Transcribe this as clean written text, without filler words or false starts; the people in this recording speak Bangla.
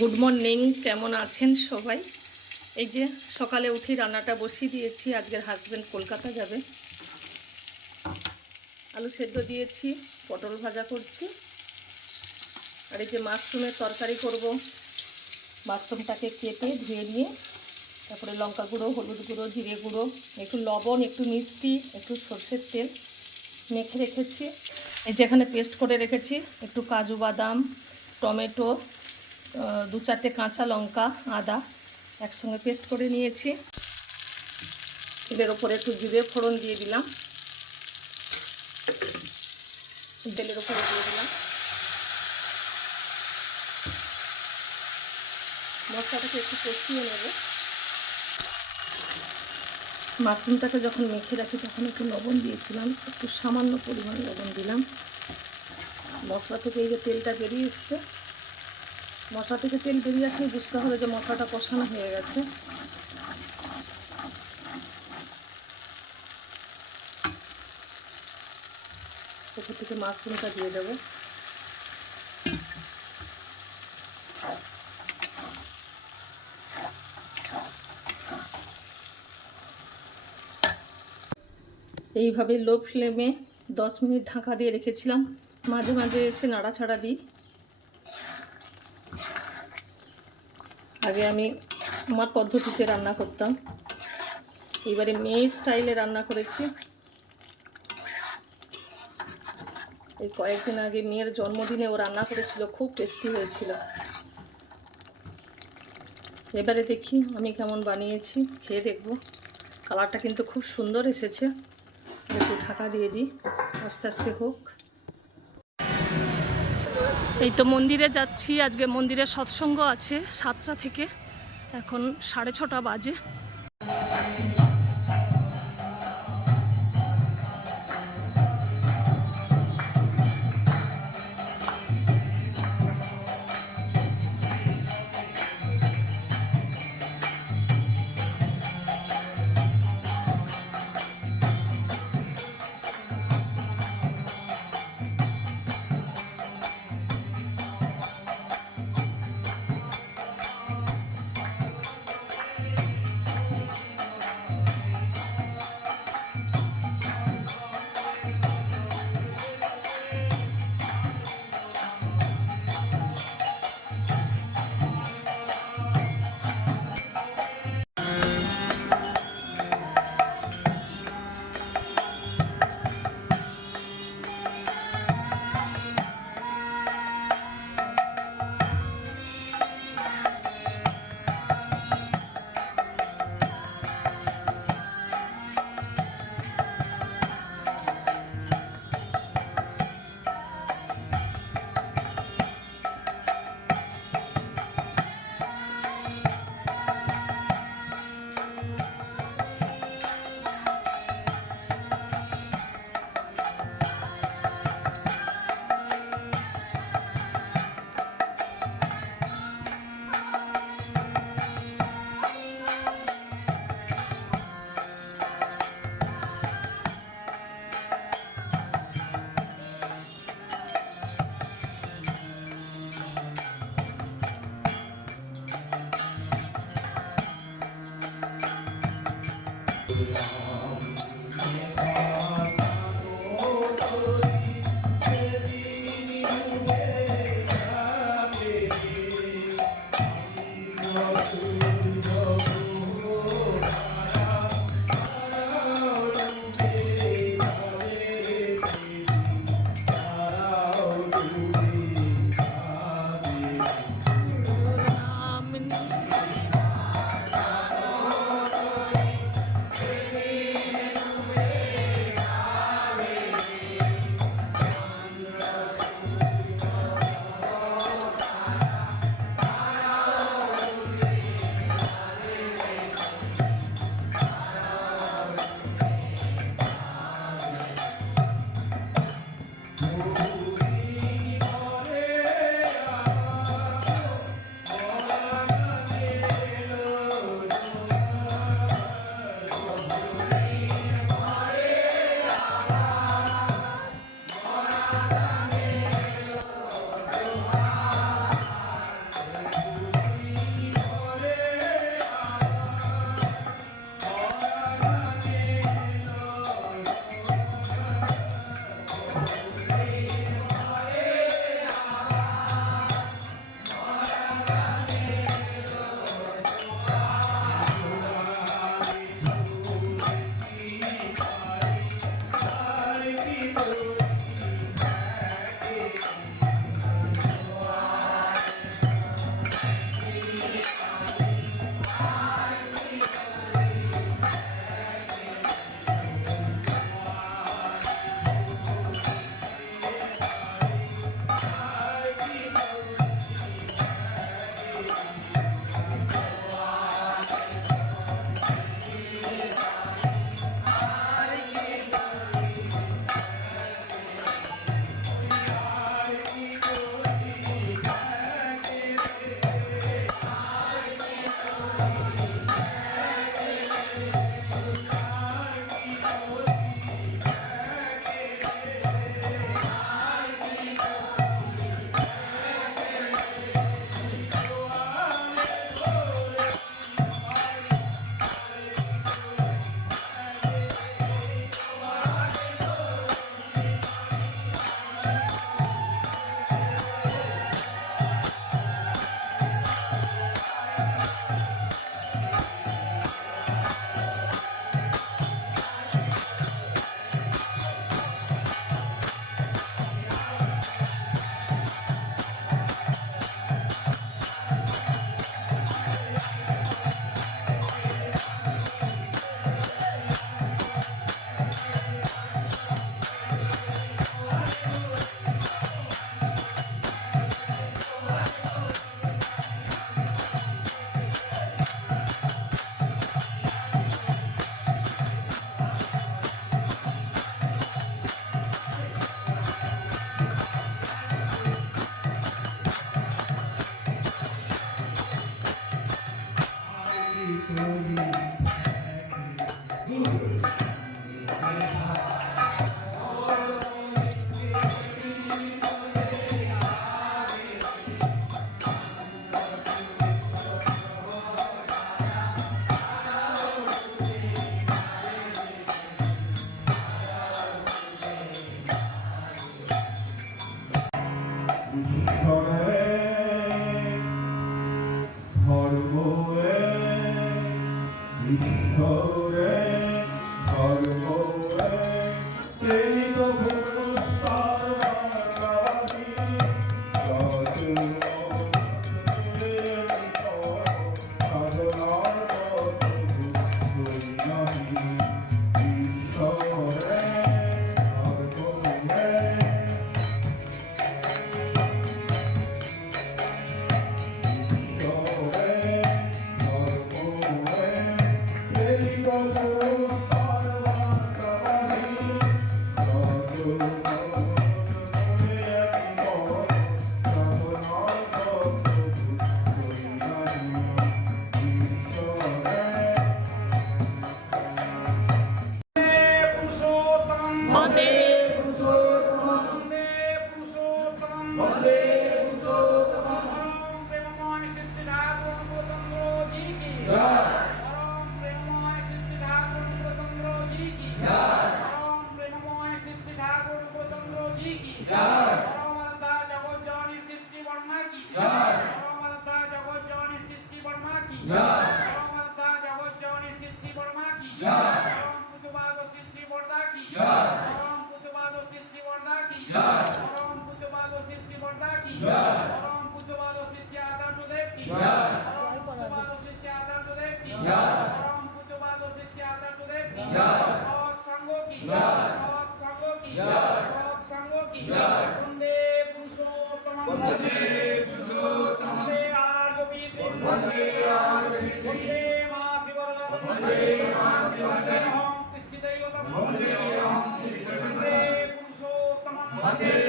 গুড মর্নিং, কেমন আছেন সবাই? এই যে সকালে উঠে রান্নাটা বসিয়ে দিয়েছি। আজকের হাজব্যান্ড কলকাতা যাবে। আলু সেদ্ধ দিয়েছি, পটল ভাজা করছি, আর এই যে মাশরুমের তরকারি করব। মাশরুমটাকে কেটে ধুয়ে নিয়ে তারপরে লঙ্কা গুঁড়ো, হলুদ গুঁড়ো, জিরে গুঁড়ো, একটু লবণ, একটু মিষ্টি, একটু সর্ষের তেল মেখে রেখেছি। এই যে এখানে পেস্ট করে রেখেছি একটু কাজু বাদাম, টমেটো, 2-4টে কাঁচা লঙ্কা, আদা একসঙ্গে পেস্ট করে নিয়েছি। তেলের ওপরে একটু জিরে ফোড়ন দিয়ে দিলাম, তেলের ওপরে দিয়ে দিলাম। মশলাটাকে একটু কষিয়ে নেব। মাশরুমটাকে যখন মেখে রাখি তখন একটু লবণ দিয়েছিলাম, একটু সামান্য পরিমাণ লবণ দিলাম। মশলা থেকে এই যে তেলটা বেরিয়ে এসছে, মশলা থেকে তেল বেরিয়ে আসলে বুঝতে হবে যে মশলাটা কষানো হয়ে গেছে। ওপর থেকে মাশরুমটা দিয়ে দেবো। এইভাবে লো ফ্লেমে 10 মিনিট ঢাকা দিয়ে রেখেছিলাম। মাঝে মাঝে এসে নাড়াচাড়া দিই। আগে আমি আমার পদ্ধতিতে রান্না করতাম, এবারে মেয়ে স্টাইলে রান্না করেছি। এই কয়েকদিন আগে মেয়ের জন্মদিনে ও রান্না করেছিল, খুব টেস্টি হয়েছিল। এবারে দেখি আমি কেমন বানিয়েছি, খেয়ে দেখব। কালারটা কিন্তু খুব সুন্দর এসেছে। একটু ঢাকা দিয়ে দিই, আস্তে আস্তে হোক। এই তো মন্দিরে যাচ্ছি, আজকে মন্দিরে সৎসঙ্গ আছে 7টা থেকে, এখন 6:30 বাজে। Vande